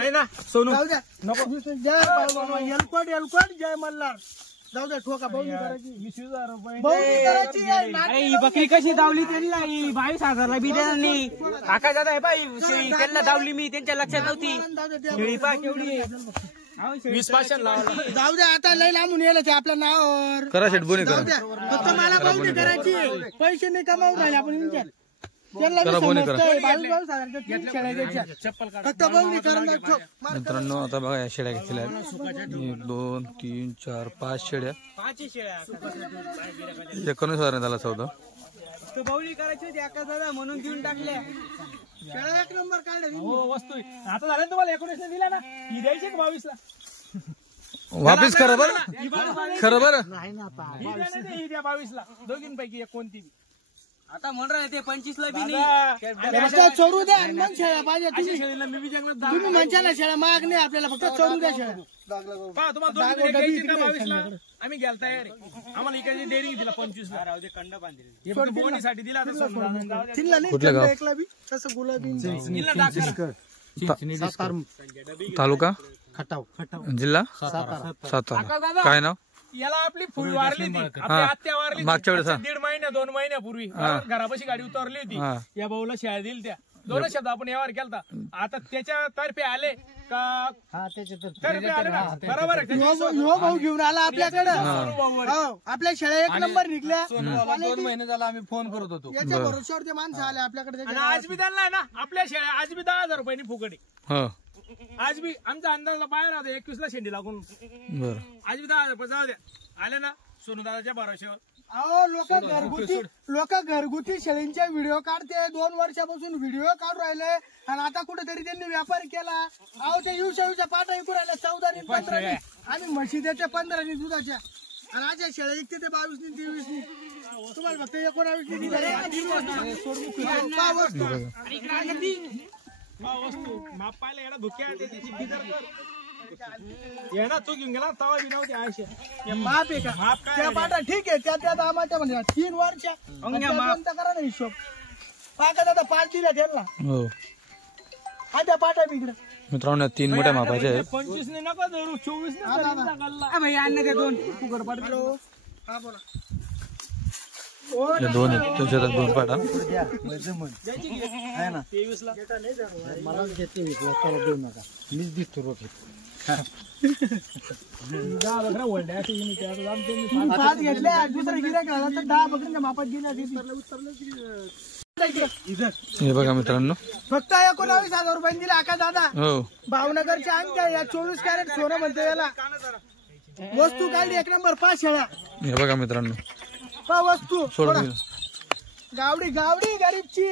नाही ना सोनू जाऊ द्या नको. जय एलकोट जय मल्हार. जाऊ द्या ठोका बहुनी करायची 20,000 रुपये बहुनी करायची. अरे ही बकरी कशी दावली त्यांना 22,000ला बी देणार नाही. काका दादा आहे बाई त्यांना दावली मी त्यांच्या लक्षात नव्हती. केळी पा केवढी 20,000 लावली. जाऊ द्या आता लई लांबून येईल ते आपल्या नावावर. करा शेट बोनी जाऊ द्या फक्त मला बहुनी करायची. पैसे नाही कमावून राहिले आपण विचार. फक्त बहुनी करून मित्रांनो आता बघा या शेळ्या घेतलेल्या आहेत. 1 2 3 4 5 शेळ्या. 19,000 झाला सौदा. तो बावली करायची होती अक्का दादा म्हणून देऊन टाकल्या. शेळ्या 1 नंबर काढले. हो वस्तू आता झालं तुम्हाला 19 दिला ना ही द्यायची 22ला. वापिस करा बरं खरं बरं. नाही ना आता ही द्या 22ला दोघींपैकी एक कोणती बी. आता म्हण राहिले ते 25ला बी चोरू द्या आणि मग शेळ्या पाहिजे. नाही. तुम्ही म्हणता ना शेळ्या माग नाही आपल्याला फक्त चोरू द्या शेळ्या. तुम्हाला आम्ही घ्यायला तयार आहे. आम्हाला इकडे डेअरिंग दिला 25ला. कंड बांधले बोनीसाठी दिला. एकला बी तसं गुलाबी तालुका खटाव जिल्हा सातारा. काय नाव? याला आपली फुल वारली ती आपली आत्या वारली मागच्या वेळेस 1.5-2 महिन्यापूर्वी घरापाशी गाडी उतरली होती. या भाऊला शेळ्या दिली त्या 2 शब्द आपण यावर केलता. आता त्याच्या तर्फे आले का तर्फे आले ना बरोबर. भाऊ घेऊन आला आपल्याकडे. आपल्या शेळ्या 1 नंबर निघल्या. 2 महिने झाला आम्ही फोन करत होतो. याच्या भरोश्यावर ते माणसं आले आपल्याकडे. आज बी त्यांना ना आपल्या शेळ्या आज बी 10,000 रुपयांनी फुकडी. आज बी आमचा अंदाज बाहेर आता 21ला शेंडी लागून आज बी 10,000 रुपये जाऊ द्या. आले ना सोनू दादाच्या भरोश्यावर. अहो लोक घरगुती शेळींचे व्हिडिओ काढते. 2 वर्षापासून व्हिडिओ काढून राहिले आणि आता कुठेतरी त्यांनी व्यापार केला. अहो ते येऊच्या पाटा ऐकू राहिले 14 15 आम्ही म्हशी देते 15 दुधाच्या आणि आज शेळ्या ऐकते ते 22 23. तुम्हाला फक्त 19 वस्तू माप पाहिला एवढा भुक्या येणार तू घेऊन गेला तवा बी नव्हती. आयशे माप आहे का? माप त्या पाटा ठीक आहे. त्या दामाच्या म्हणजे 3 वर्ष करा ना हिशोब. पाका दादा 5 दिल्या त्यांना. हो हा त्या पाटा इकडे मित्रांनो 3 मोठ्या मापाचे आहेत. 25 ने नका धरू 24 ने भाई आणले ते 2 कुकर पाट. हॅलो हा बोला. 2 आहेत तुमच्या 2 पाटा. आहे ना 23ला मला घेते 20 देऊ नका. मीच दिसतो रोज. 10 बकऱ्या वळल्या असे मी 5 घेतल्या. दुसरा गिऱ्हाईक आला तर 10 बकऱ्यांच्या मापात गेल्या. हे बघा मित्रांनो फक्त 19,000 रुपयांनी दिला आका दादा. हो भावनगरच्या अंगठ्या या 24 कॅरेट सोनं म्हणते याला. वस्तू काढली 1 नंबर 5 शेळ्या. हे बघा मित्रांनो वस्तू सोडून गावडी गरीबची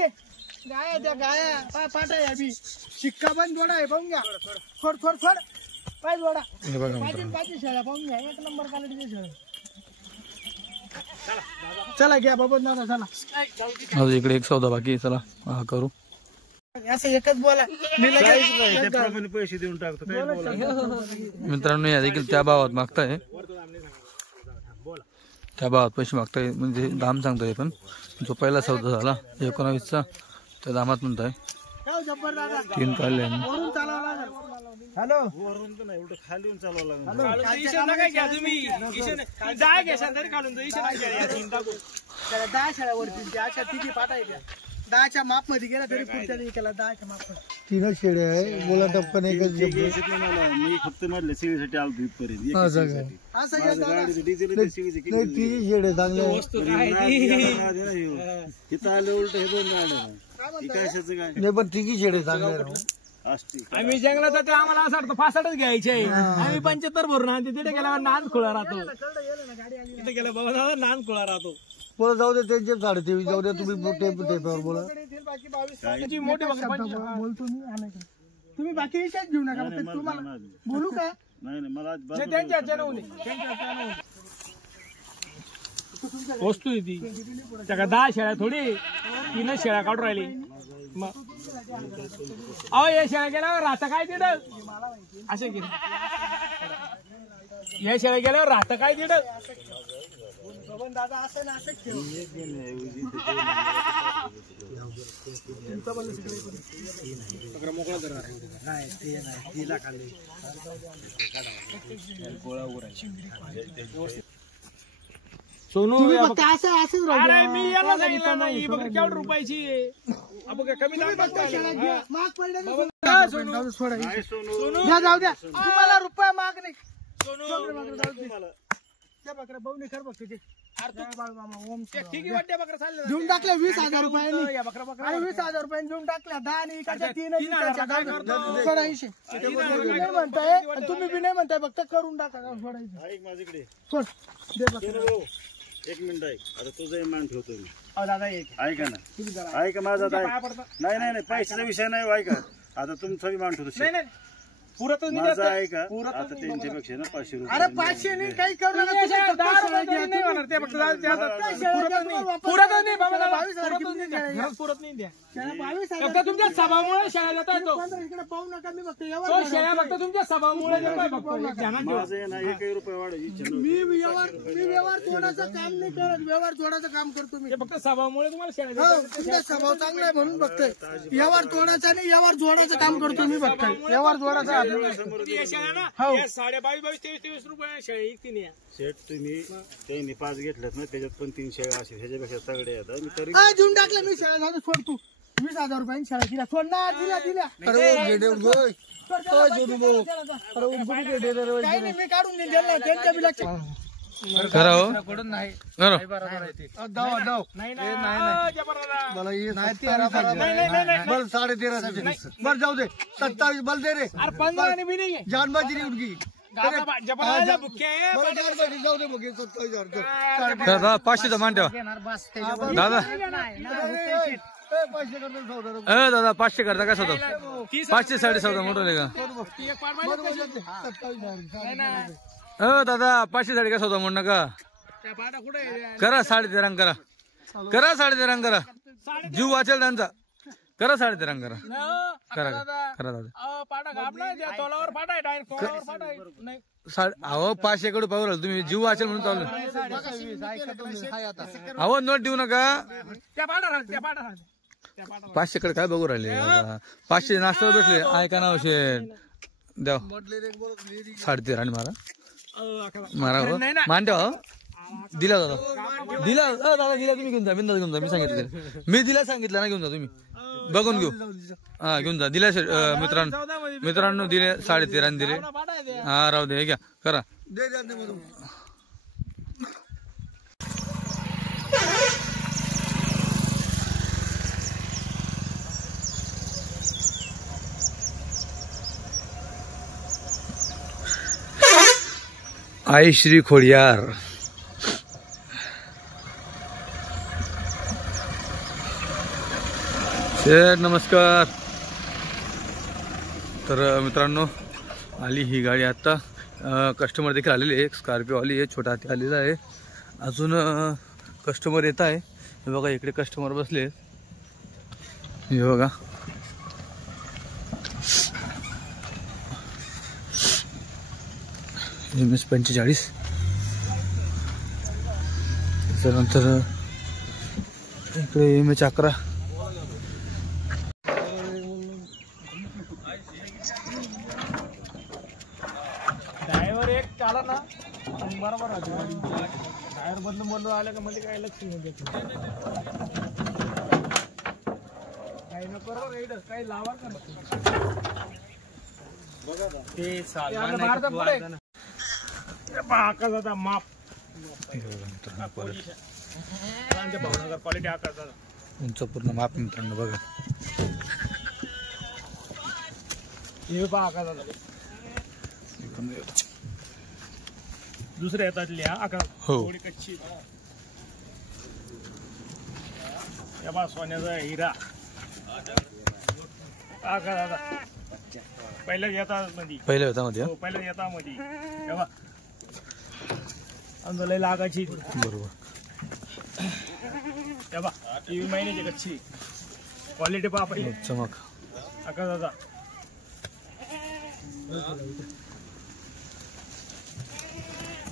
गाय त्या गाया पाटा या बी शिक्का पण जोडा आहे. पाहून घ्या. थोड पाय जोडा. हे बघा मित्रांनो 5 शेळ्या पाहून घ्या. 1 नंबर क्वालिटीच्या शेळ्या. चला घ्या बाबा दादा चला. अजून इकडे एक सौदा बाकी आहे. चला हा करू. असं एकच बोला. पैसे देऊन टाकतो. मित्रांनो या देखील त्या भावात मागताय. त्या भावात पैसे मागताय म्हणजे दाम सांगताय. पण जो पहिला सौदा झाला 19चा त्या दामात म्हणताय 3 काढले. हॅलो खाली काय घ्या तुम्ही जाय घ्या तरी काढून 10 शेळ्यावरती अशा तिघी पाटा येत्या. 10च्या माप मध्ये गेला तरी पुढच्या केला 10च्या माप मध्ये 3 शेळ्या आहे. बोला टप्पन एकच मी फक्त म्हटलं शेळीसाठी आलो इथपर्यंत. असं नाही 3 शेळ्या चांगल्या. इथं आलं उलट हे 2 गाड्या कशाचं काय नाही पण 3 शेळ्या चांगल्या. आम्ही जंगलात जातो आम्हाला असं वाटतं 65च घ्यायचे. आम्ही 75 भरून आणते. तिथे गेल्यावर नान खुळा राहतो. तिथे गेल्या बाबा नान खुळा राहतो. बोला जाऊ दे त्यांचे 23.5 जाऊ दे. तुम्ही टेपावर बोला. मोठी बोलतो मी. तुम्ही बाकी विषयच घेऊ नका. तुम्हाला बोलू का? नाही मला त्यांच्या वस्तू आहे ती. त्या 10 शेळ्या थोडी 3 शेळ्या काढून राहिली. मग अहो या शेळ्या गेल्यावर राहतं काय तिथं असे गेले. या शेळ्या गेल्यावर राहतं काय तिथं पण दादा असं ना असं ठेव. नाही ते नाही तिला खाली सोनू तुम्ही फक्त असं असंच राहू अरे द्या. मी याला सांगितलं नाही, ही बकरी केवढ्या रुपयाची आहे? आपण काय कमी दाम फक्त शेळ्या बघतो? घ्या. महाग पडले तर हा, सोनू. जाऊ दे, सोडा. काय सोनू द्या, जाऊ द्या तुम्हाला रुपया माग नाही. सोनू. त्या बकऱ्या बहु निखर बघ तुझे. ते ठीक आहे, वाटते बकऱ्या चालल्या देऊन टाकल्या 20,000 रुपयांनी. या बकऱ्या बकऱ्या. अरे 20,000 रुपयांनी देऊन टाकल्या 10 आणि इकडच्या 3 3,000 काय करतो? सोडायचे. तुम्ही नाही म्हणताय आणि तुम्ही बी नाही म्हणताय फक्त करून टाका सोडायचं. ऐक माझ्याकडे सोड दे बकऱ्या. सोनू भाऊ एक मिनिट ऐक. आता तुझं मान ठेवतो मी. अहो, दादा एक ऐका ना ऐका माझा आता पाया ऐक. पडतं. नाही नाही नाही पैशाचा विषय नाही ऐका. आता तुमचा मान ठेवतो नाही नाही पुरतच नाही माझा जात. ऐका. पुरतच आता नाही त्यांच्यापेक्षा ना 500 अरे रुपये 500 नाही काही करू नका. तुम्ही तुम्ही अशा फक्त 10 शेळ्या रुपये घ्या. नाही होणार ते फक्त जाऊ द्या. फक्त शेळ्या पुरतच घ्या, नाही. तुम्हाला वापस पुरतच नाही बाबा, शेळ्या दादा. 22,000 पुरतच किमतीत नाही द्या. द्या. घरात पुरत नाही द्या. शेळ्या 22,000 फक्त तुमच्या स्वभावामुळे शेळ्या जात आहे तो. 15 इकडे पाहू नका. मी फक्त तो व्यवहार शेळ्या फक्त तुमच्या स्वभावामुळे देतोय फक्त. ध्यानात ठेवा. माझं आहे ना 1 रुपये वाढायची इच्छा नव्हती. मी व्यवहार तोडायचं काम नाही करत. व्यवहार तोडायचं काम करतो मी. ते फक्त स्वभावामुळे तुम्हाला शेळ्या हो, देतात. तुमचा स्वभाव चांगला आहे म्हणून बघतोय. व्यवहार तोडायचा नाही व्यवहार जोडायचं काम करतो मी फक्त. व्यवहार जोडायचा आपल्याला. या शेळ्या ना हो. या 22,000, 23,000 रुपये शेळ्या विकतील या. शेट तुम्ही त्यांनी 5 घेतल्यात ना त्याच्यात पण 3 शेळ्या असेल ह्याच्यापेक्षा तगडे आहेत मी तरी हा, देऊन टाकलं मी शेळ्या. जाऊ दे, सोड तू. 20,000 रुपयांनी शेळ्या दिल्या. सोड ना. दिल्या दिल्या. सोड, काही नाही मी काढून देईन त्यांना. त्यांच्या बी लक्षात. करा हो नाही करा नाही नाही जबरदस्त. मला ये नाही नाही नाही बल 13.5 बल जाऊ दे 27 बल दे रे अरे 15 आणि बी नाही आहे. जानबाजी रे उनकी जबरदस्त बुक्के आहे. मला जानबाजी जाऊ दे मग 27,000 दादा 500चा मान ठेवा दादा. पैसे करतो सौदा दादा 500 करता काय स्वतः 500 साडेसौदा मोठं का ती एक पार माहिती आहे का? 27,000 दादा 500 साडे काय स्वतः म्हणू नका. त्या पाटा कुठे आहे? करा 13.5 करा. करा 13.5 करा. जीव वाचेल त्यांचा. करा 13.5 करा. करा करा दादा. पाटा घाबला त्या तोलावर पाटा आहे डायरेक्ट तोलावर पाटा आहे. नाही अहो 500 कडे पाहू राहिलो तुम्ही. जीव वाचेल म्हणून चालू. अहो नोट देऊ नका. त्या पाटा राहते त्या पाटा राहते. 500 कडे काय बघू राहिले दादा. 500 नाश्ता बसले ऐका ना शेठ द्या 13.5 आणि मारा मारा हो. मान ठेवा हो. दिला दादा दिला दादा दिला तुम्ही घेऊन जा. बिंदा घेऊन जा. मी सांगितलं मी दिला सांगितलं ना घेऊन जा तुम्ही. बघून घेऊ हा घेऊन जा. दिल्या मित्रांनो दिले 13.5 दिले. पाटा आहे ते. हा राहू दे घ्या करा. दे दे मग आई श्री खोडियार शेठ नमस्कार. तर मित्रांनो आली ही गाडी आता. कस्टमर देखील आलेले आहे. एक स्कॉर्पिओ आली आहे. छोटा हाती आलेला आहे. अजून कस्टमर येत आहे. हे बघा इकडे कस्टमर बसले. हे बघा MS 45 त्यानंतर इकडे MS 11. ड्रायव्हर एक चाला ना बरोबर राहते गाडी. टायर बदलून आलं का मध्ये काय लक्ष नाही देत. काही नको राईडर काही लावा का ते आकाश दादा माप क्वालिटी आकाश दादा उंच पूर्ण माप मित्रांनो बघा. हे पहा आकाश दादा दुसऱ्या येतातली आकाश हो. थोडी कच्ची या बा सोन्याचा हिरा आकाश दादा पहिल्याच येतात मध्ये. पहिल्या होता मध्ये हो पहिल्याच येता मध्ये तेव्हा लय लागायची बरोबर. तेव्हा 3 महिन्याची कच्ची क्वालिटी पहा पहिली चमक आकाश दादा.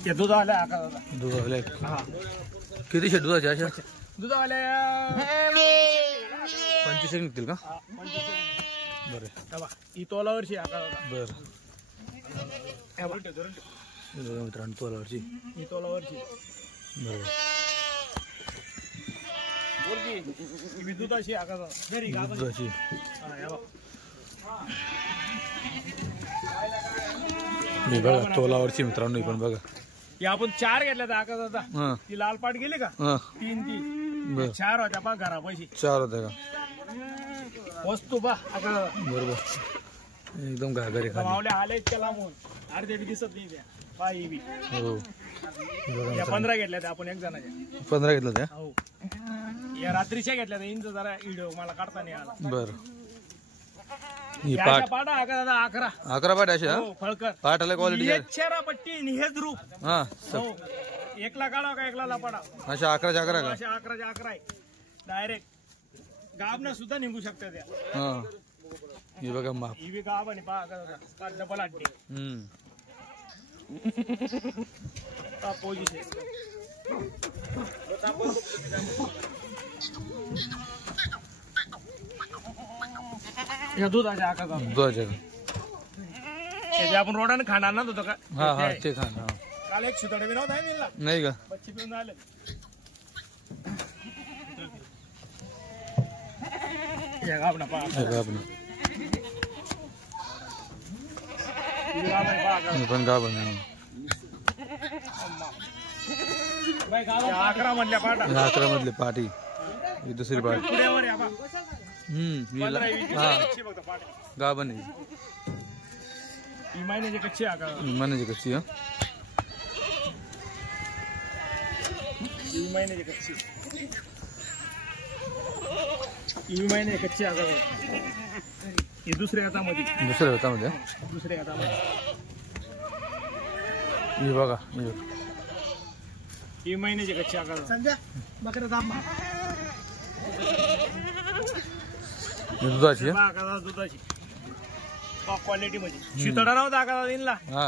ते दूध आलं आकाश दादा. दूध आले हा किती शेट दुधाचे अशा दुधावाल्या 25 निघतील का हा, 25. बरं तेव्हा ही तोलावरची आकार होता. बरं तेव्हा मित्रांनो तोलावरची ही तोलावरची बरोबर बोलकी ही दुधाची आकार होता. घरी का आपण? दुधाची हा, हे बघ. मी बघा तोलावरची मित्रांनो ही पण बघा ही आपण 4 घेतल्या त्या आकार होता. हा ती लाल पाट गेली का हा 3 ती बरं 4 होत्या पा घरा पैसे 4 होते का वस्तू पा आकार बरोबर एकदम घागरी खाली मावल्या आले त्याला म्हणून अर्धे बी दिसत नाही त्या बाई बी हो या 15 घेतल्या त्या आपण एक जणाच्या 15 घेतलं त्या हो या रात्रीच्या घेतल्या त्या इंच जरा व्हिडिओ मला काढता नाही आला. बरं ही या पाट पाटा आका दादा 11 11 पाट अशा हो फळकर पाटाला क्वालिटी एक चेहरा पट्टी निहेज रूप हा हो एकला काढा का एकला लपाडा अशा 11च्या 11 का अशा 11च्या 11 आहे डायरेक्ट गाबना सुद्धा निघू शकतात त्या हा ही बघा माप ही बी गाब आणि पा दादा डबल अड्डी पोझिशन या दुधाच्या आका दुधाच्या त्याचे आपण रोडाने खाणार ना होतं का हा हा ते खा हा काल एक सुतडे बी नव्हता मिळला नाही का बच्ची पिऊन आले या गाबना पा हे बघा आपण हे पण गाव आहे 11 मधल्या पाटा 11 मधली पाटी ही दुसरी पाट पुढ्यावर या बा हा 15-20 बघा पाटा गाभण आहे ही महिन्याची कच्ची आका म्हणायची कशी हा ही महिन्याची कच्ची ही महिन्याची कच्ची आका ही दुसऱ्या हातामध्ये दुसऱ्या हातामध्ये दुसऱ्या हातामध्ये ही बघा ही ही महिन्याची कच्ची आका संजय बकरा दाब मार. दुधाची हा? आका दुधाची क्वालिटी मध्ये शितडा नव्हता आका दिनला हा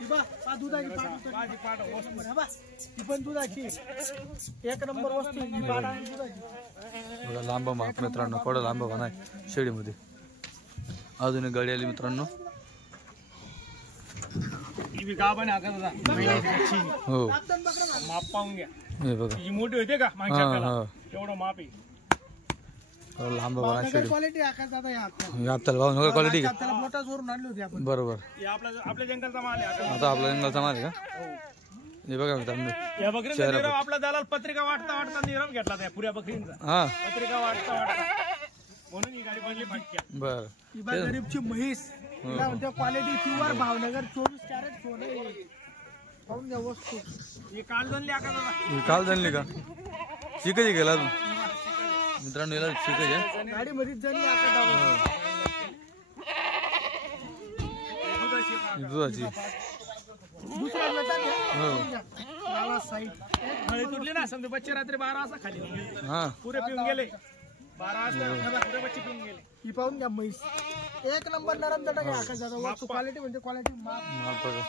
ही बा हा दुधाची पाट माझी पाट वस्तू हा बा ही पण दुधाची एक नंबर वस्तू ही पाट आहे दुधाची बघा लांब माप मित्रांनो थोडं लांब नाही शेळीमध्ये अजून एक गाडी आली मित्रांनो ही बी गाव पण आका दादा महिन्याची कच्ची हो दाबतान बकरा मार. माप पाहून घ्या हे बघा ही मोठी होते का मागच्या हा, हाताला? हा. तेवढं माप आहे थोडं लांब बघा भावनगर शेळी क्वालिटी आकाश दादा या आपल्या हे आपल्याला भाऊ नका क्वालिटी का त्याला मोठा जोरून आणली होती आपण बरोबर हे आपल्या जंगलचा माल आहे आका. आता आपला जंगलचा माल आहे का हो. हे बघा मित्रांनो या बकरींचा निरव आपला दलाल पत्रिका वाटता निरव घेतला त्या पुऱ्या बकरींचा हा पत्रिका वाटता म्हणून ही गाडी बनली फटक्या बर ही बा गरीबची म्हैस तिला म्हणते क्वालिटी प्युअर भावनगर 24 कॅरेट सोनं आहे. पाहून घ्या वस्तू ही काल जनली आका दादा ही काल जाणली का शिकायची गेला अजून मित्रांनो याला शिकायची गाडी मध्ये जणी आकाश दादा दुधाची दुसऱ्या वेळेला हो गावा साईड फळे तुटली ना समजा बच्चे रात्री 12 वाजता खाली गेले. हा पुरे पिऊन गेले 12 वाजता पुरे बच्चे पिऊन गेले ही पाहून घ्या म्हैस एक नंबर नरम तटक आहे आकाश दादा वस्तू क्वालिटी म्हणजे क्वालिटी माप माप बघा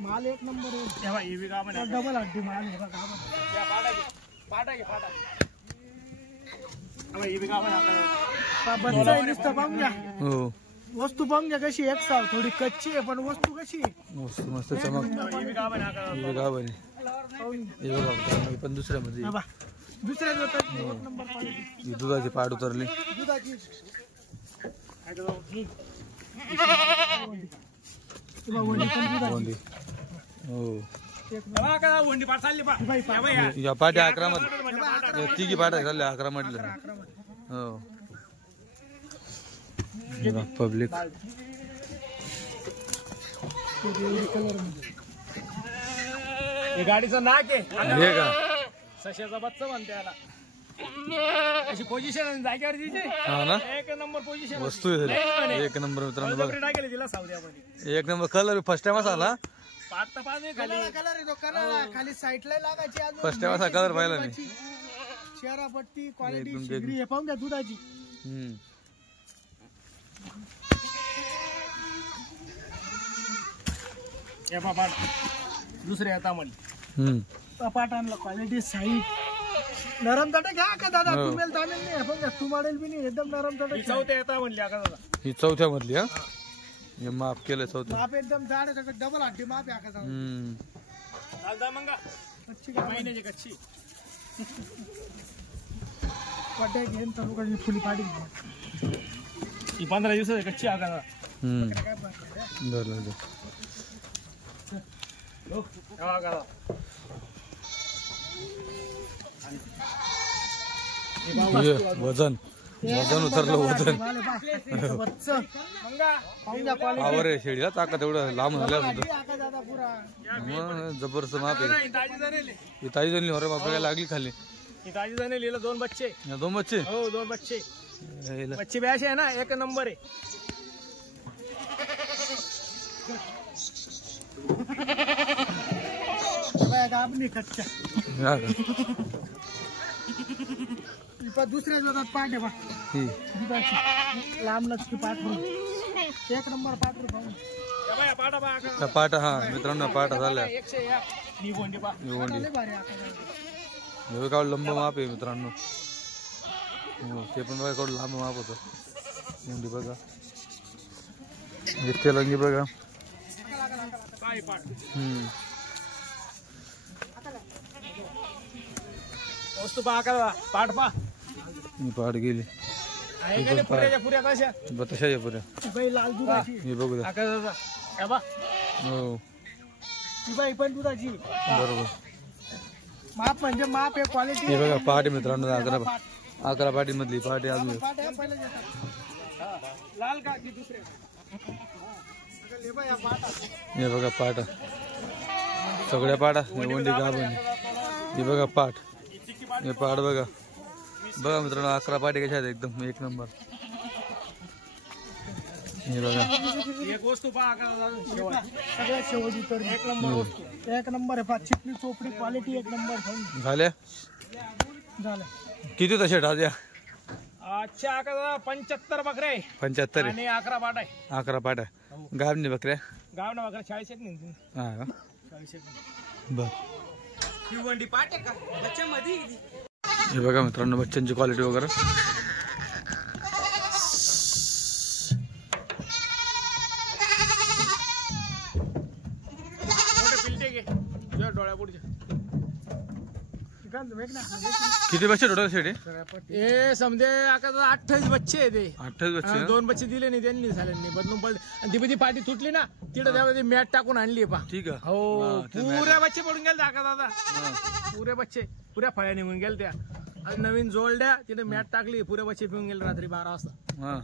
माल एक नंबर आहे तेव्हा ही बी गाव म्हणे डबल हड्डी माल आहे बघा गावात. या पाटा घे तेव्हा ही बी गाव म्हणे आका दादा. हा बच्चा आहे नुसतं पाहून घ्या हो वस्तू पाहून घ्या कशी एक साव थोडी कच्ची आहे पण वस्तू कशी आहे मस्त मस्त चमक तेव्हा ही बी गाव म्हणे आका दादा. हे गाव आहे पाहून घ्या. हे बघा मित्रांनो, हे पण दुसऱ्यामध्ये हा बा दुसऱ्या वेळेला एक नंबर क्वालिटी ही दुधाची पाट उतरली दुधाची काय दादा? किंवा वडी पण दुधाची कोंडी हो एक तेव्हा आका दादा वंडी पाट चालली पा तेव्हा या. या पाट्या 11 मध्ये म्हणजे पाटा. या तिघी पाट्या झाल्या 11 म्हटलं हो हे बघ पब्लिक कलर हे गाडीचं नाक आहे हे का सश्याचा बच्चा म्हणते याला अशी पोझिशन जागेवर तिची हा ना एक नंबर पोझिशन वस्तू आहे त्याला. एक नंबर मित्रांनो बघा टाकेल तिला साऊदीमध्ये एक नंबर कलर फर्स्ट टाइम असा आला पाच तर पाच आहे खाली कलर आहे तो कलर खाली साईडला लागायची अजून फर्स्ट टाइम असा कलर पाहिला मी शहरापट्टी क्वालिटी एकदम शिगरी हे पाहून घ्या दुधाची हम्म हे पाठ दुसऱ्या येता म्हणे पाठ आणला क्वालिटी साईड नरम तटे घ्या का दादा तुम्हाला चालेल नाही पण तू मॉडेल बी नाही एकदम नरम तटे चौथ्या येता म्हणली आका दादा ही चौथ्या मधली हा हे माफ केलं चौथ्या माप एकदम जाड आहे सगळं डबल हड्डी माप आहे आका दादा चालता मंगा कच्ची गाव महिन्याची कच्ची पट्टे घेऊन तर उघडली फुली पाडी ही 15 दिवसाची कच्ची आका दादा काय पाहते बरं आका दादा वजन उतरलं वजन आवर आहे शेळीला ताकद एवढं लांब झाल्या मग जबरदस्त माप आहे ही ताजी जणली अरे बापा काय लागली खाली ताजी जाणे लिहिलं 2 बच्चे 2 बच्चे हो 2 बच्चे बच्चे ब्याशे आहे ना 1 नंबर आहे कच्च्या हा का? दुसऱ्या जातात पाठ आहे बा ही लांब लचकी पाठ 1 नंबर पाठ त्या पाटा हा मित्रांनो पाटा झाल्या ही गोंडी पा गोंडी भारी आका हे काय लंब माप आहे मित्रांनो हो ते पण बघा केवढं लांब माप होतं गोंडी बघा इतके लंगी बघा काय पाठ वस्तू पा आका दादा पाठ पा मी पाठ गेली आहे का पुऱ्याच्या पुऱ्या कशा तशा आहे पुऱ्या बाई लाल दुधाची हे बघू द्या आका दादा काय बा हो ती बाई पण दुधाची बरोबर माप म्हणजे माप आहे क्वालिटी हे बघा पाट आहे मित्रांनो 11 पाटी मधली पाट आहे अजून पाठ आहे पहिले लाल का की दुसरे हे बघा पाट सगळ्या पाटा वंडी गाभण हे बघा पाट हे पाट बघा मित्रांनो 11 पाटी कशा आहेत एकदम 1 नंबर हे बघा एक वस्तू पा आका दादा सगळ्यात शेवटी तर 1 नंबर वस्तू 1 नंबर आहे पाच चिपली चोपडी क्वालिटी 1 नंबर झाल्या झालं किती तसे डाद्या अच्छा आका दादा 75 बकरे 75 आणि 11 पाट आहे 11 पाटा गाभणी बकऱ्या गाव ना बकरा 40 एक नाही हा का 40 एक बर ही गोंडी पाट आहे का बच्च्यामध्ये हे बघा मित्रांनो बच्चांची क्वालिटी वगैरे पिलटे घे तुझ्या डोळ्या पुढचे किती बच्चे टोटल शेडी हे समजे आका दादा 28 बच्चे आहे ते 28 बच्चे 2 बच्चे दिले नाही त्यांनी झाल्यांनी बदलून पडले आणि ती पाठी तुटली ना तिथं त्यामध्ये मॅट टाकून आणली पा ठीक आहे हो पुऱ्या बच्चे पडून गेले आका दादा पुरे बच्चे पुऱ्या फळ्या निघून गेले त्या आणि नवीन जोडल्या तिथे मॅट टाकली पुरे बच्चे पिऊन गेले रात्री 12 वाजता हा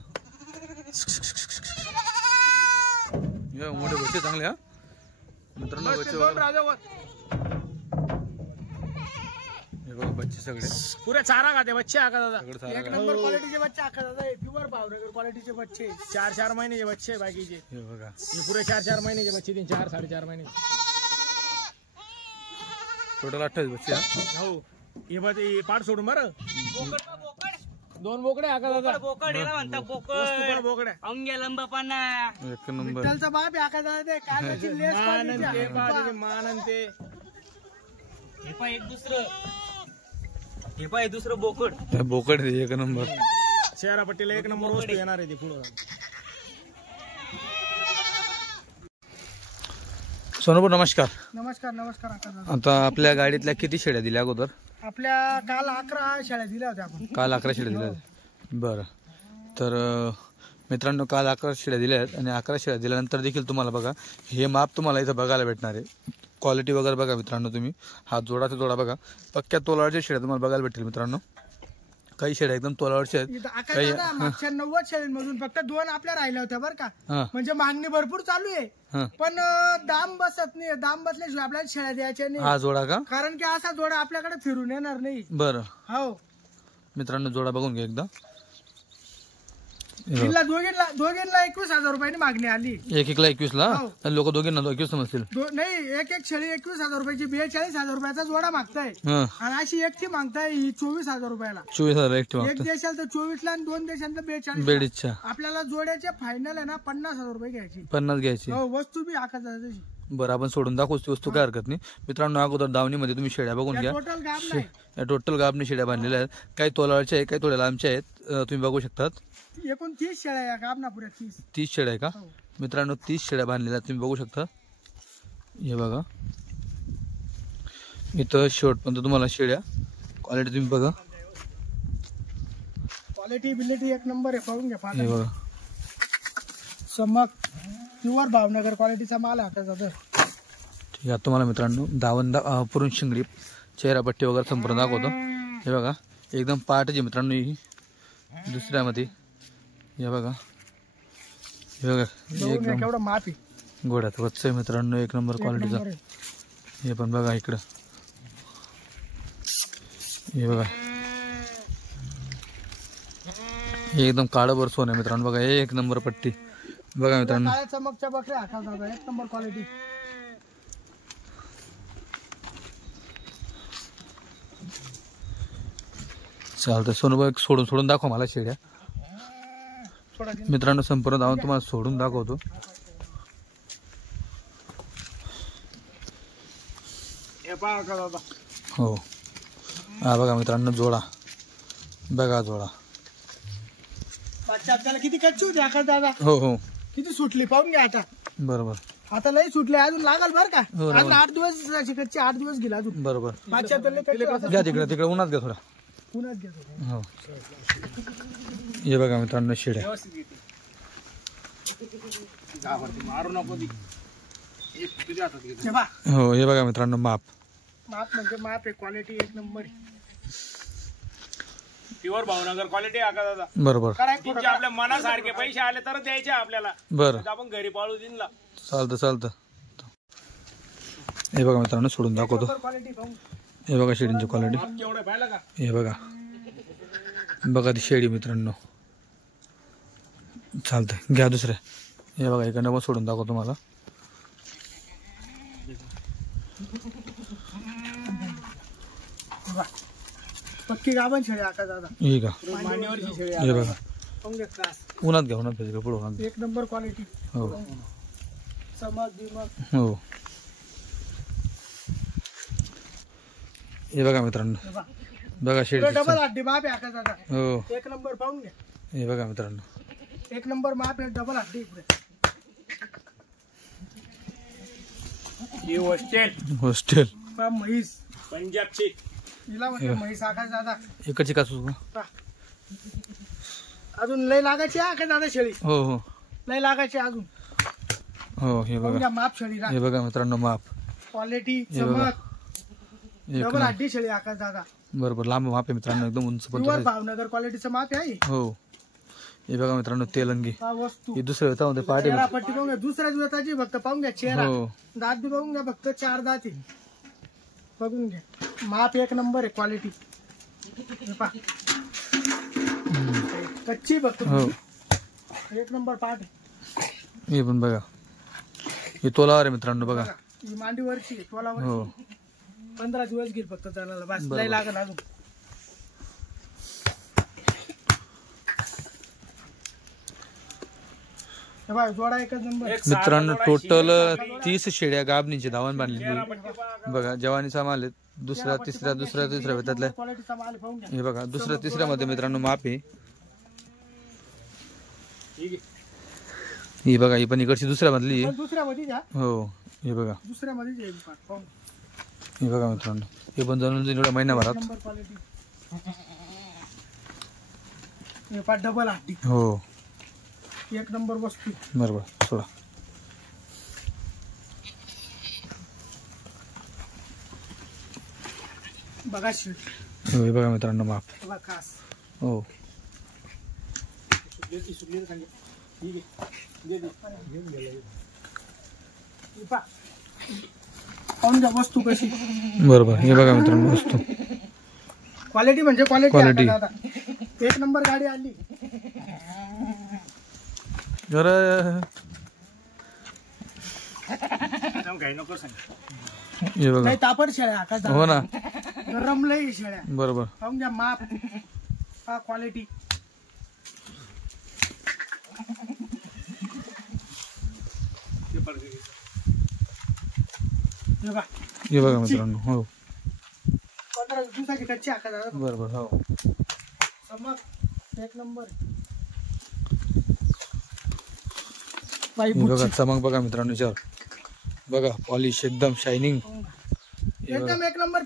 मोठे बच्चे चांगले हा मित्रांनो बच्चे दोन राजावर हे बघा बच्चे सगळे पुऱ्या चारा खाते बच्चे आका दादा सगळे 1 सारा नंबर क्वालिटीचे बच्चे आका दादा प्युअर भावनगर क्वालिटीचे बच्चे 4 महिन्याचे बच्चे बाकीचे हे बघा हे पुरे 4 महिन्याचे बच्चे 4 4.5 महिन्याचे टोटल 28 बच्चे हा हो हे बघ हे पाठ सोडून बरं 2 बोकडे आका दादा बोकड याला म्हणतात बोकड्या बोकड अंग्या लंबापाना 1 नंबर विठ्ठलचा बाप आहे आका दादा ते काय त्याची लेस मान पाहिजे ते मान ते हे पाय एक दुसरं बोकड हे बोकड आहे 1 नंबर शहरापट्टीला 1 नंबर वस्तू येणार आहे ती पुढे सोनूभाऊ नमस्कार नमस्कार नमस्कार आका दादा आता आपल्या गाडीतल्या किती शेड्या दिल्या अगोदर आपल्या काल 11 शेळ्या दिल्या होत्या आपण काल 11 शेड्या दिल्या बरं तर मित्रांनो काल 11 शेड्या दिल्या आहेत आणि 11 शेड्या दिल्यानंतर देखील तुम्हाला बघा हे माप तुम्हाला इथं बघायला भेटणार आहे क्वालिटी वगैरे बघा मित्रांनो तुम्ही हा जोडाचा जोडा बघा पक्क्या तोलावरच्या शेड्या तुम्हाला बघायला भेटेल मित्रांनो काही शेड्या एकदम तोलावरच्या आहेत इथं आका दादा मागच्या 90 शेळ्यांमधून फक्त 2 आपल्या राहिल्या होत्या बरं का हा म्हणजे मागणी भरपूर चालू आहे हा पण दाम बसत नाही दाम बसल्याशिवाय आपल्याला शेळ्या द्यायच्या नाही हा जोडा का कारण की असा जोडा आपल्याकडे फिरून येणार नाही बरं हो मित्रांनो जोडा बघून घ्या एकदा हिला दोघींना 21,000 रुपयाची मागणी आली एक 21 ला हो. लोक दोघींना 21 समजतील नाही एक शेळी 21,000 रुपयाची 42,000 रुपयाचा जोडा मागताय हा आणि अशी एकटी मागताय ही 24,000 रुपयाला 24,000 एकटी एक मागतो देशाला तर 24 ला आणि 2 देशांना 42 बेडीच्या आपल्याला जोड्याचे फायनल आहे ना 50,000 रुपये घ्यायची 50 घ्यायची हो वस्तू बी आका दादाची बरं आपण सोडून दाखवूच ती वस्तू, काय हरकत नाही मित्रांनो. अगोदर दावणीमध्ये तुम्ही शेळ्या बघून घ्या. टोटल गाब नाही या टोटल गाबने शेळ्या बांधलेल्या आहेत. काही तोलाळच्या आहेत, काही थोड्या लांबच्या आहेत. तुम्ही बघू शकतात. एकूण 30 शेळ्या या गाब ना पुऱ्या 30. 30 शेळ्या आहे का हो. मित्रांनो? 30 शेळ्या बांधलेल्या आहेत, तुम्ही बघू शकता. हे बघा इथं शेवटपर्यंत तुम्हाला शेळ्या क्वालिटी तुम्ही बघा. क्वालिटी बिलिटी एक नंबर आहे, पाहून घ्या. हे बघा चमक प्युअर भावनगर क्वालिटीचा माल आहे आता. ठीक आहे, तुम्हाला मित्रांनो दावण पुरून शिंगडी चेहरापट्टी वगैरे संपूर्ण दाखवतो. हे बघा एकदम पाटची मित्रांनो ही दुसऱ्यामध्ये. हे बघा हे बघा एक नंबर केवढं माप आहे. घोड्यात वच्च आहे मित्रांनो, एक नंबर क्वालिटीचा. हे पण बघा इकडं. हे बघा हे एकदम काळं सोन आहे मित्रांनो. बघा एक नंबर पट्टी बघा मित्रांनो. काळ्या चमकच्या बकऱ्या आकाश दादा एक नंबर क्वालिटी. चालतं सोनूबाई सोडून दाखवा मला शेड्या मित्रांनो. संपूर्ण धावून तुम्हाला सोडून दाखवतो. हो हा बघा मित्रांनो जोडा, बघा जोडा. आपल्याला किती कच्ची होती आकाश दादा, हो हो किती सुटली पाहून घ्या आता. बरोबर आता लई सुटले, अजून लागल बर का. हो, अजून 8 दिवस कच्ची, 8 दिवस गेला अजून. बरोबर. पाचशे घ्या तिकडे उन्हात घ्या थोडा. पुण्यात घेतो. हो हे बघा मित्रांनो शेड्या. हो हे बघा मित्रांनो माप म्हणजे माप आहे, क्वालिटी एक नंबर आहे. प्युअर भावनगर क्वालिटी आका दादा. बरोबर. तुमच्या आपल्या मनासारखे पैसे आले तर द्यायचे आपल्याला. बरं आपण घरी पाळू देईन ला. चालतं. हे बघा मित्रांनो सोडून दाखवतो. क्वालिटी पाहून हे बघा शेळींची क्वालिटी. केवढं पाहिलं का? हे बघा ती शेळी मित्रांनो. चालतंय घ्या दुसऱ्या. हे बघा इकडनं पण सोडून दाखवतो तुम्हाला. पक्की गाभण शेळी आकाश दादा. ही का मांडीवरची शेळी हे बघा पाहून घ्या. क्लास उन्हात घ्या तिकडे पुढे उन्हात. एक नंबर क्वालिटी. हो चमक बिमक. हो हे बघा मित्रांनो. बघा शेळी. डबल हड्डी माप आहे आकाश दादा. हो एक नंबर पाहून घ्या. हे बघा मित्रांनो एक नंबर माप आहे, डबल हड्डी. ही हॉस्टेल म्हैस पंजाबची. हिला म्हणते म्हैस आकाश दादा. इकडची का सुरू. अजून लय लागायची आकाश दादा शेळी. हो हो लय लागायची अजून. हो हे पाहून बघा. घ्या माप शेळी. हे बघा मित्रांनो माप. क्वालिटी हे बघा. चमक एक डबल हड्डी शेळी आकाश दादा. बरोबर लांब माप आहे मित्रांनो, एकदम उंच पण प्युअर तसं. भावनगर क्वालिटीचं माप आहे. हो हे बघा मित्रांनो तेलंगी. हा वस्तू ही दुसऱ्या वेतामध्ये पाठी. चेहरा पट्टी पाहून घ्या. दुसऱ्या दिवसाची फक्त पाहून घ्या चेहरा. हो दात बी बघून घ्या, फक्त 4 दात आहे. बघून घ्या माप एक नंबर आहे, क्वालिटी. कच्ची फक्त हो एक नंबर पाठ आहे. हे पण बघा. हे तोलावर आहे मित्रांनो बघा. ही मांडीवरची आहे, तोलावर. हो 15 दिवस घेईल फक्त त्याला, बस लय लागल अजून. हे बघा, जोडा एकच नंबर. मित्रांनो टोटल 30 शेळ्या गाबणीचे धावण बांधलेली. बघा जवानीचा माल आहे. दुसऱ्या तिसऱ्या त्यातल्या. क्वालिटीचा माल पाहून घ्या. हे बघा दुसऱ्या तिसऱ्या मध्ये मित्रांनो माप आहे. ही बघा ही पण इकडची दुसऱ्या मधली आहे. दुसऱ्यामध्ये घ्या. हो हे बघा. दुसऱ्यामध्ये येईल पाहून. हे बघा मित्रांनो हे पण जाणून एवढ्या महिन्याभरात. Number quality. हे पाठ डबल हड्डी. हो एक नंबर वस्तू. बरोबर सोडा. बघा शेळी. हो हे बघा मित्रांनो माप. बघा खास. हो पाहून घ्या वस्तू कशी. बरोबर हे बघा मित्रांनो वस्तू. क्वालिटी म्हणजे Quality. क्वालिटी दादा. एक नंबर गाडी आली. जरा काही नको सांग. हे बघा. नाही तापड शेळ्या आकाश दादा. हो ना गरम लई शेळ्या. बरोबर. पाहून घ्या माप. हा क्वालिटी. हे बघा हे बघा मित्रांनो. हो 15 दिवसाची कच्ची आका दादा. बरोबर. हो चमक एक नंबर. हे बघा चमक बघा मित्रांनो. याच्यावर बघा पॉलिश एकदम शायनिंग. एकदम एक नंबर.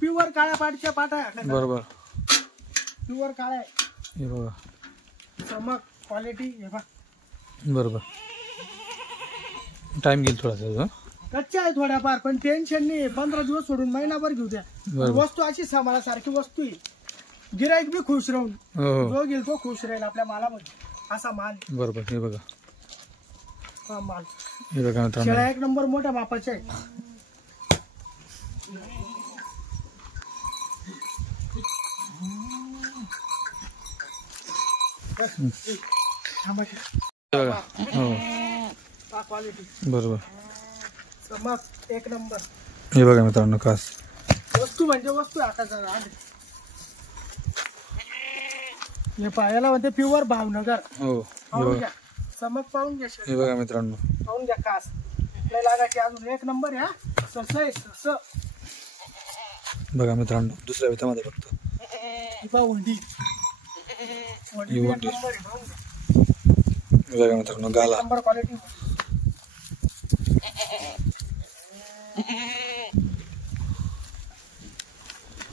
प्युअर काळ्या पाठच्या पाठ आहे. बरोबर. प्युअर काळ्या आहे. हे बघा चमक क्वालिटी. हे बघा बरोबर. टाइम घेईल थोडासा. कच्च्या आहे थोड्याफार पण टेन्शन नाही. 15 दिवस सोडून महिनाभर घेऊ द्या. वस्तू अशी समाला सारखी वस्तू आहे. गिराईक बी खुश राहून हो जो घेईल तो खुश राहील आपल्या मालामध्ये. असा माल बरोबर. हे बघा. हा माल. हे बघा मित्रांनो. शेळ्या एक नंबर मोठ्या मापाच्या आहे. हे बघा. हो क्वालिटी बरोबर. चमक एक नंबर. हे बघा मित्रांनो कास. वस्तू म्हणजे वस्तू आता जरा हे पाहायला म्हणते प्युअर भावनगर. हो पाहून घ्या चमक. पाहून घ्या हे बघा मित्रांनो. पाहून घ्या कास. लय लागायची अजून एक नंबर. ह्या सस आहे सस. बघा मित्रांनो दुसऱ्या वितामध्ये फक्त ही पहा वंडी. वंडी एक वंडी. नंबर आहे. पाहून घ्या. हे बघा मित्रांनो गाला. Number quality.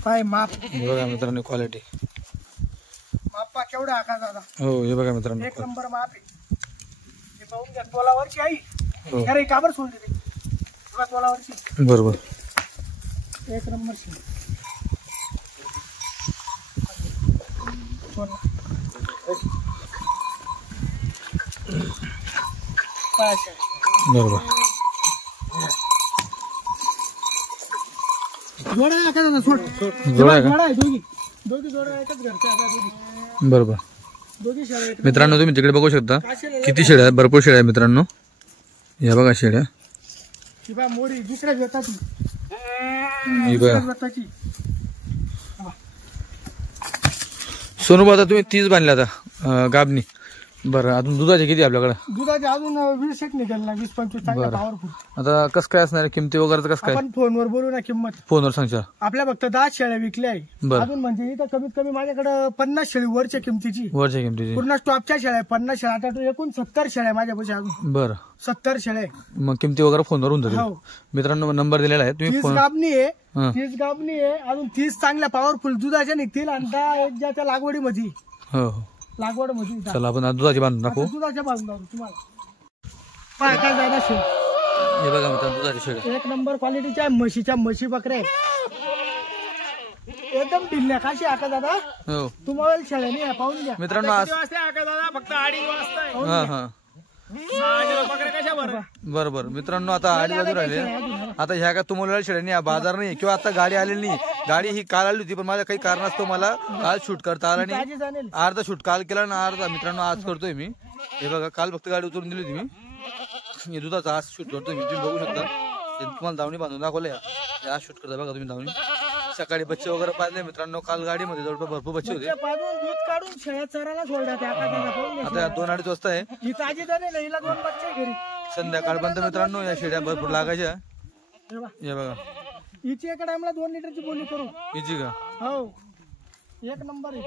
काय माप. हे बघा मित्रांनो क्वालिटी. माप पा केवढा आका दादा. हो हे बघा मित्रांनो. एक नंबर माप आहे. हे पाहून घ्या. तोलावरची आई. हो अरे काबर सोडली रे. बघा तोलावरची. बरोबर. एक नंबर शी. बरोबर. जोडा आहे का दादा. सोड. जोडा आहे का? जोडा आहे दोघी. दोघी जोडा एकच घरचे आता दोघी. बरोबर. दोघी शेळ्या एक मित्रांनो तुम्ही तिकडे बघू शकता काशीला किती शेळ्या आहेत. भरपूर शेळ्या आहेत मित्रांनो. या बघा शेळ्या. ही बा मोरी दुसऱ्या घेताची. ही बघा. घेताची. सोनू आता तुम्ही 30 बांधल्या आता गाबनी. बरं अजून दुधाचे किती आपल्याकडे. दुधाचे अजून 20 एक निघेल ना. 20-25 चांगल्या बरं. पॉवरफुल. आता कसं काय असणार आहे किमती वगैरे कसं काय आपण फोनवर बोलू ना किंमत. फोनवर सांगशा. आपल्या फक्त 10 शेळ्या विकल्या आहे. बरं. अजून म्हणजे इथं कमीत कमी माझ्याकडे 50 शेळी वरच्या किमतीची. वरच्या किमतीची. पूर्ण स्टॉपच्या शेळ्या आहे. 50 शेळ्या. आता एकूण 70 शेळ्या आहे माझ्यापाशी अजून. बरं 70 शेळ्या आहे. मग किमती वगैरे फोनवर होऊन जातील. हो. मित्रांनो नंबर दिलेला आहे तुम्ही 30 फोन. गाबणी आहे. हां. 30 गाबणी आहे. अजून 30 चांगल्या पॉवरफुल दुधाच्या निघतील. आणि 10 एक ज्याच्या लागवडीमध्ये. हो हो लागवडमध्ये चला आपण आज दुधाची बांधून दाखवू. दुधाच्या बाजूला लावू तुम्हाला. पाय काय जायला शेळ. हे बघा मित्रांनो दुधाची शेळ्या. एक नंबर क्वालिटीच्या म्हशीच्या म्हशी बकऱ्या आहे. एकदम ढिल्ल्या. काशी आका दादा. हो तुम्हाला शेळ्या नाही आहे. पाहून घ्या. मित्रांनो आज. किती वाजता आका दादा. फक्त 2:30 वाजता आहे. हा हा बकऱ्या कशा बरं. बरोबर. मित्रांनो आता 2:30 वाजून राहिले. आता ह्या का तुम्हाला शेळ्या नाही बाजार नाही किंवा आता गाडी आलेली नाही. गाडी ही काल आली होती पण माझ्या काही कारणास्तव मला काल शूट करता आला नाही. ताजी जाणेल. अर्धा शूट काल केला ना अर्धा मित्रांनो आज करतोय मी. हे बघा काल फक्त गाडी उतरून दिली होती मी. हे दुधाचा आज शूट करतोय मी. तुम्ही बघू शकता हे तुम्हाला दावणी बांधून दाखवले. आज शूट करता बघा तुम्ही दावणी. सकाळी बच्चे वगैरे पाजले मित्रांनो. काल गाडीमध्ये जवळपास भरपूर बच्चे होते. पाजून दूध काढून शेळ्या चरायला सोडल्या त्या आका दादा. पाहून घ्या. आता 2-2:30 वाजता आहे. ही ताजी जाणेल. हिला 2 बच्चे आहे घरी. संध्याकाळपर्यंत मित्रांनो या शेळ्या भरपूर लागायच्या. हे बघा. हे बघा हिची एका टाइमला 2 लिटरची बोली करू. हिची का. हो एक नंबर आहे.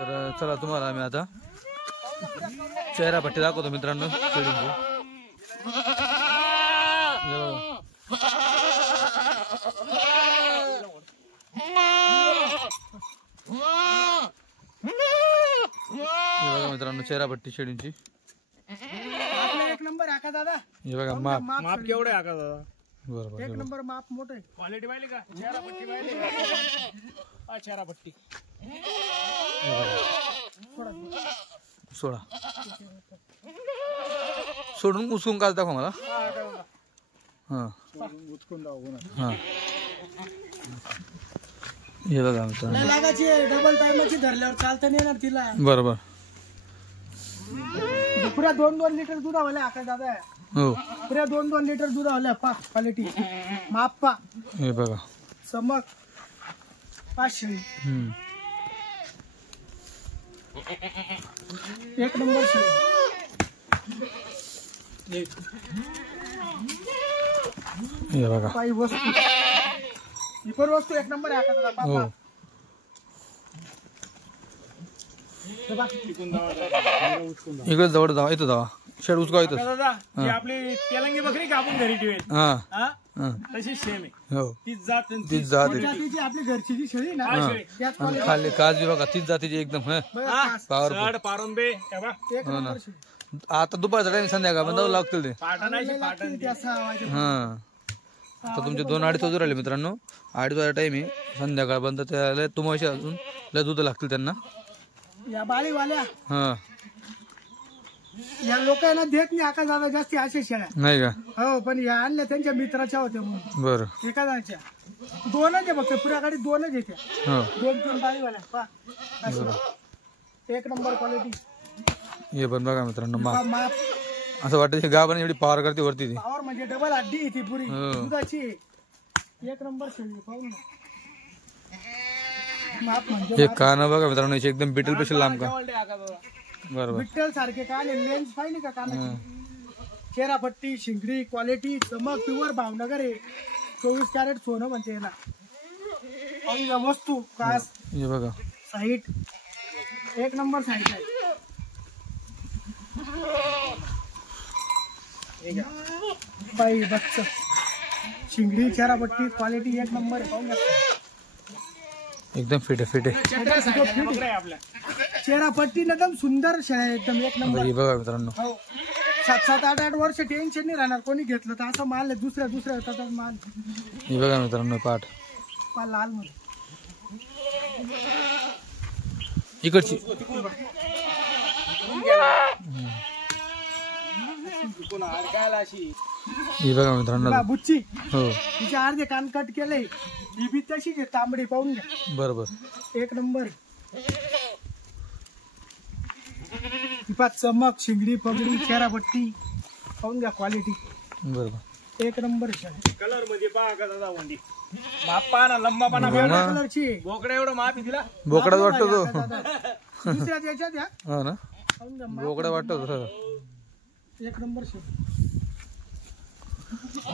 तर चला तुम्हाला आम्ही आता चेहरा पट्टी दाखवतो मित्रांनो शेळींची. हे बघा. हे बघा मित्रांनो चेहरा पट्टी शेळींची. आपला एक नंबर आका दादा. हे बघा माप. माप केवढं आहे आका दादा. बरोबर एक नंबर माप मोठं आहे. क्वालिटी पाहिली का. चेहरा पट्टी पाहिली का. हा चेहरा पट्टी. सोडा सोडून उचकून काच दाखवा मला. हा हा हे बघा मित्रांनो. लागायची डबल टाइमची धरल्यावर चालता नाही येणार तिला. बरोबर. पुऱ्या 2-2 लिटर दूध आवले आका दादा. हो पुऱ्या 2-2 लिटर दूध आवले. पा क्वालिटी माप पा. हे बघा. चमक 500. एक नंबर शेळी. हे बघा काही वस्तू ही पण वस्तू एक नंबर आहे आता हो बाबा. हे बघ. इकडे जवळ जावा इथं जावा शेड उचका इथं दादा ही आपली तेलंगी बकरी का आपण घरी ठेवेल हा हा हा तशी सेम आहे हो तीच जात आणि तीच जात आहे. जातीची आपली घरची जी शेळी ना हा, शेळी. त्याच आणि खाली काच बी बघा तीच जातीची एकदम हा पॉवरफुल सड पारंबे हे बघ. एक नंबर शेळी. आता दुपारचा टाइम संध्याकाळ बंद लागतील ते पाटणाची पाटण त्या 6 वाजे हा आता तुमचे 2-2.5 वाजून राहिले मित्रांनो 2:30 वाजता टाइम आहे संध्याकाळ बंद त्याला तुम्हाला अजून लय दूध लागतील त्यांना या बाळीवाल्या हा या लोकांना देत नाही आका दादा जास्ती अशा शेळ्या नाही का हो पण या आणल्या त्यांच्या मित्राच्या होत्या म्हणून बरं एका जणाच्या 2च आहे फक्त पुऱ्या गाडीत 2च येत्या हा 2-3 बाळीवाल्या पहा एक नंबर क्वालिटी हे पण बघा मित्रांनो माप असं वाटतं की गावाने एवढी पावर करते वरती ती पावर म्हणजे डबल हड्डी आहे ती पुरी हो. दुधाची एक नंबर शेळी पाहून ना माप म्हणजे हे कान बघा मित्रांनो याचे एकदम बिटल पेक्षा लांब का बरोबर विठ्ठल सारखे कान लेन्स पाहिली का कानाची चेहरापट्टी शिंगडी क्वालिटी चमक प्युअर भावनगर आहे 24 कॅरेट सोनं म्हणते याला पाहून घ्या वस्तू कास हे बघा साईट एक नंबर साईट आहे बाई बच्च शिंगडी चेहरापट्टी क्वालिटी एक नंबर आहे पाहून घ्या एकदम फिट आहे आपल्या चेहरापट्टी एकदम सुंदर शेळ्या आहे, एकदम एक नंबर हे बघा मित्रांनो हो 7-8 वर्ष टेन्शन नाही राहणार कोणी घेतलं तर असं माल आहे दुसऱ्या त्याचा माल हे बघा मित्रांनो पाठ लाल मध्ये इकडची हे बघा मित्रांनो बुच्ची हो तिचे अर्धे कान कट केले ही बी तशीच आहे तांबडी पाहून घ्या बरोबर एक नंबर टिपा चमक शिंगडी पगडी चेहरापट्टी पाहून घ्या क्वालिटी बरोबर एक नंबर कलर मध्ये पहा का दादा वंडी माप पहा ना लंबा पाना कलरची बोकडा एवढं माप आहे तिला बोकडाच वाटतो तो दुसऱ्या याच्यात या हो ना पाहून घ्या बोकडा वाटतो तो एक नंबर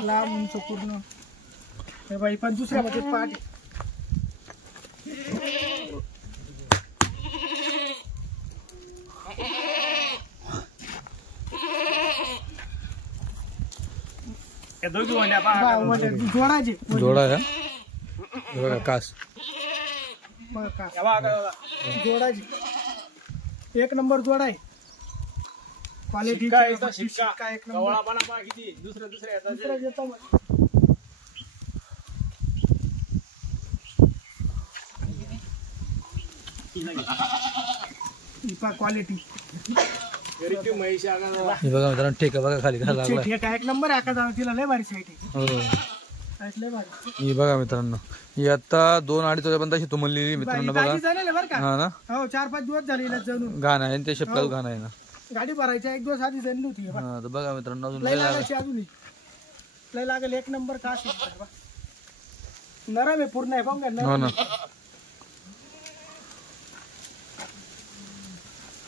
लांब उंच पूर्ण हे बाई पण दुसऱ्या मध्ये पाठ या दोघी वंड्या पहा जोडाचे जोडा आहे हा. हे बघा कास बघा का या पहा का दादा जोडाची एक नंबर जोडा आहे क्वालिटी शिक्का आहे इथं, शिक्का शिक्का एक नंबर कवळा पाना पहा किती दुसऱ्या याचा दुसऱ्या येतो मग. ही पहा क्वालिटी गरीब म्हैशी आगा दादा हे बघा मित्रांनो ठेका बघा खाली कसा लागला ठीक आहे एक नंबर आहे का तिला लय भारी साईट आहे हो साईट लय भारी ही बघा मित्रांनो ही आता 2-2.5 वाजेपर्यंत अशी तुम्हाला मित्रांनो बघा गाडी झालेली बरं का हा ना हो 4-5 दिवस झाले हिला जणून गाणं आहे आणि ते शब्दात गाणं आहे ना गाडी भरायच्या 1 दिवस आधी जणली होती हे बघ. हा तर बघा मित्रांनो अजून लय लय लागलं. लागायची अजूनही लय लागेल एक नंबर का नरम आहे पूर्ण आहे बघ हो नरम ना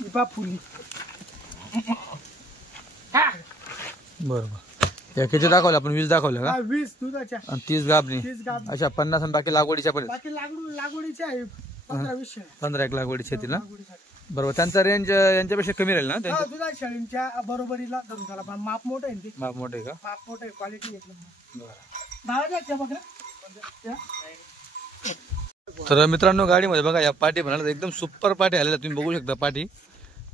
इपा फुली बरोबर या किती दाखवल्या आपण 20 दाखवल्या का 20 दुधाच्या आणि 30 गाबणी 30 गाब अशा 50 आणि बाकी लागवडीच्या पण बाकी लागवडीच्या आहे 15-20 शेळ्या 15 एक लागवडीच्या येतील ना लागवडीसाठी. बरोबर त्यांचा रेंज यांच्यापेक्षा कमी राहील ना हा, त्यांचं दुधा शेळींच्या बरोबरीला धरून झाला पण माप मोठं आहे ना ते माप मोठे आहे का माप मोठं आहे क्वालिटी एक नंबर धावायच्या बघा तर मित्रांनो गाडीमध्ये बघा या पाठी म्हणाल एकदम सुपर पाठी आलेल्या तुम्ही बघू शकता पाठी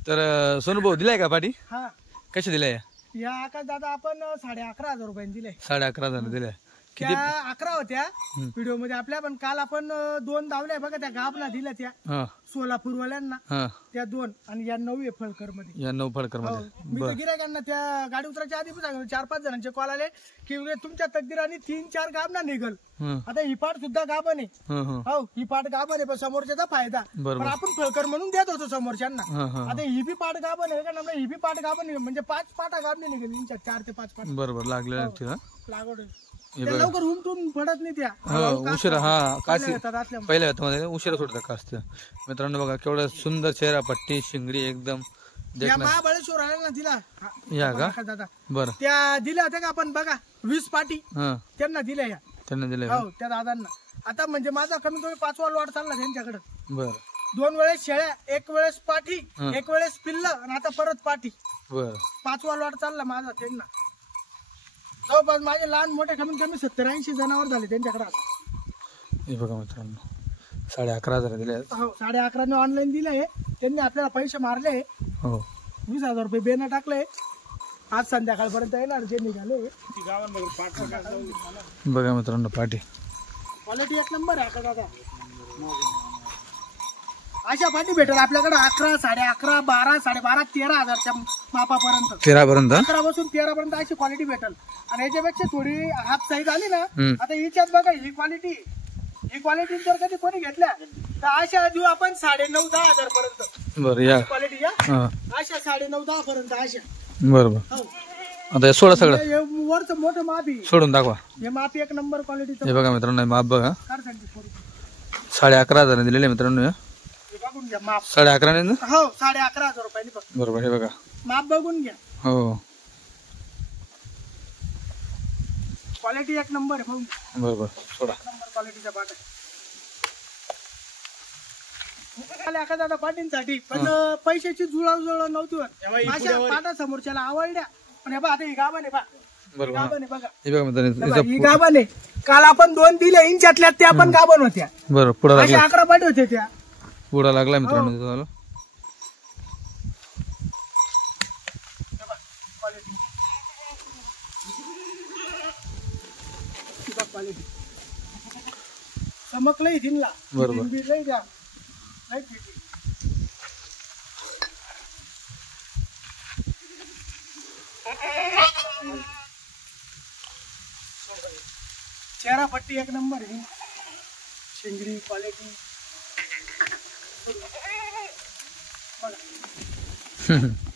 तर सोनू भाऊ दिलाय का पाठी हा कशा दिल्या या आकाश दादा आपण 11,500 रुपयांनी दिले 11.5 जण दिल्या किती त्या 11 होत्या व्हिडिओ मध्ये आपल्या पण काल आपण 2 धावल्या बघा त्या गाबना दिल्या त्या हा सोलापूरवाल्यांना हा त्या 2 आणि या 9 आहे फळकर मध्ये या 9 फडकर हो. मध्ये मी तर गिरायकांना त्या गाडी उतरायच्या आधी पण सांगितलं 4-5 जणांचे कॉल आले की तुमच्या तकदीराने 3-4 गाबना निघल आता ही पाठ सुद्धा गाभण आहे हो ही पाठ गाभण आहे पण समोरच्याचा फायदा बरोबर. पण आपण फळकर म्हणून देत होतो समोरच्यांना हा हा आता ही बी पाठ गाभण आहे का ही बी पाठ गाभण आहे म्हणजे 5 पाठा गाभणी निघेल 4 ते 5 पाठ बरोबर लागलेलं आहे तिला लागवड हे त्या बघा. लवकर उमटून पडत नाही त्या हो उशिरा हा काशी येतात असल्यामुळे. पहिल्या हातामध्ये उशिरा सोडतात कास्त मित्रांनो बघा केवढं सुंदर चेहरा पट्टी शिंगडी एकदम या महाबळेश्वर आल्या ना तिला या का दादा बरं त्या दिल्या होत्या का आपण बघा 20 पाटी हा त्यांना दिल्या या त्यांना दिले हो त्या दादांना आता म्हणजे माझा कमी कमी 5वा लॉट चालला त्यांच्याकडे बरं 2 वेळेस शेळ्या 1 वेळेस पाठी हा. 1 वेळेस पिल्ल आणि आता परत पाठी बरं 5वा लॉट चालला माझा त्यांना जवळपास माझे लहान मोठे कमीत कमी 70-80 जनावर झाले त्यांच्याकडे आता. हे बघा मित्रांनो 11,500 दिले आहेत. हो 11,500 ऑनलाईन दिले त्यांनी आपल्याला पैसे मारले हो 20,000 रुपये बेना टाकले आज संध्याकाळपर्यंत येणार जे निघाले बघा मित्रांनो पाठी क्वालिटी एक नंबर आहे आता दादा अशा पाठी भेटेल आपल्याकडे 11, 11.5, 12, 12.5, 13,000च्या मापापर्यंत 13 पर्यंत 11 पासून 13 पर्यंत अशी क्वालिटी भेटेल आणि याच्यापेक्षा थोडी हाफ साईज आली ना हम्म. आता हिच्यात बघा ही क्वालिटी जर कधी कोणी घेतल्या तर अशा देऊ आपण 9.5-10,000 पर्यंत बरं या क्वालिटी या हा अशा 9.5-10 पर्यंत अशा बरं बरं हो आता हे सोडा सगळं हे वरचं मोठं माप आहे सोडून दाखवा हे माप एक नंबर क्वालिटीचं हे बघा मित्रांनो हे माप बघा कार सांगते थोडी. 11,500 दिलेले मित्रांनो हे. हे बघून घ्या माप 11,500 ना हो 11,500 रुपयांनी फक्त बरोबर हे बघा माप बघून घ्या हो क्वालिटी एक नंबर आहे मग बरोबर सोडा नंबर क्वालिटीच्या पाट्या एखाद्या पाटींसाठी पण पैशाची जुळाजुळ नव्हती होत. अशा पाटा समोरच्याला आवडल्या पण हे बघा आता ही गाभण आहे बरोबर हा. गाभण आहे बघा हे बघा मित्रांनो बघा, याचा ही गाभण आहे काल आपण 2 दिल्या इंचातल्या त्या पण गाभण होत्या बरं पुढा अशा लागला 11 पाटी होत्या त्या पुढा लागला मित्रांनो त्याचा क्वालिटी चमक लई दिनला बरोबर. लई द्या लई फिटिंग. चेहरा पट्टी एक नंबर आहे शिंगडी क्वालिटी बघा